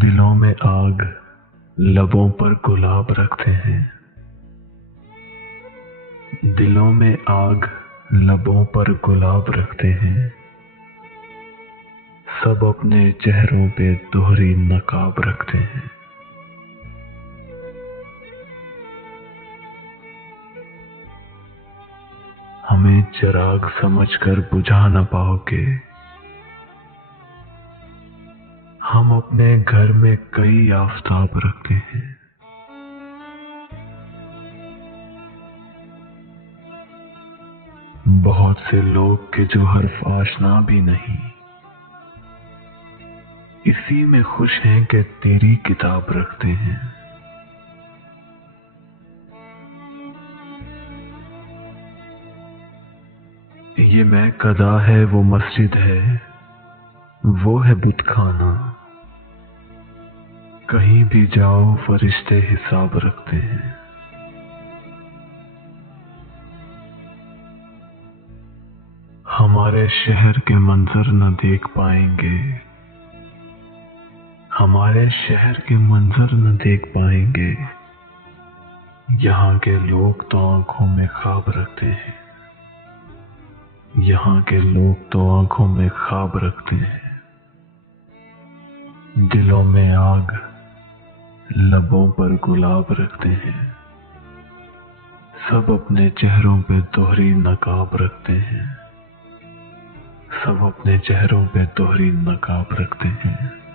दिलों में आग, लबों पर गुलाब रखते हैं। दिलों में आग, लबों पर गुलाब रखते हैं। सब अपने चेहरों पे दोहरी नकाब रखते हैं। हमें चिराग समझकर बुझा न पाओगे। हम अपने घर में कई आफताब रखते हैं। बहुत से लोग के जो हर्फ आशना भी नहीं, इसी में खुश हैं कि तेरी किताब रखते हैं। ये मैं कदा है, वो मस्जिद है, वो है बुतखाना। कहीं भी जाओ फरिश्ते हिसाब रखते हैं। हमारे शहर के मंजर न देख पाएंगे। हमारे शहर के मंजर न देख पाएंगे। यहाँ के लोग तो आंखों में ख्वाब रखते हैं। यहाँ के लोग तो आंखों में ख्वाब रखते हैं। दिलों में आग, लबों पर गुलाब रखते हैं। सब अपने चेहरों पे दोहरी नकाब रखते हैं। सब अपने चेहरों पे दोहरी नकाब रखते हैं।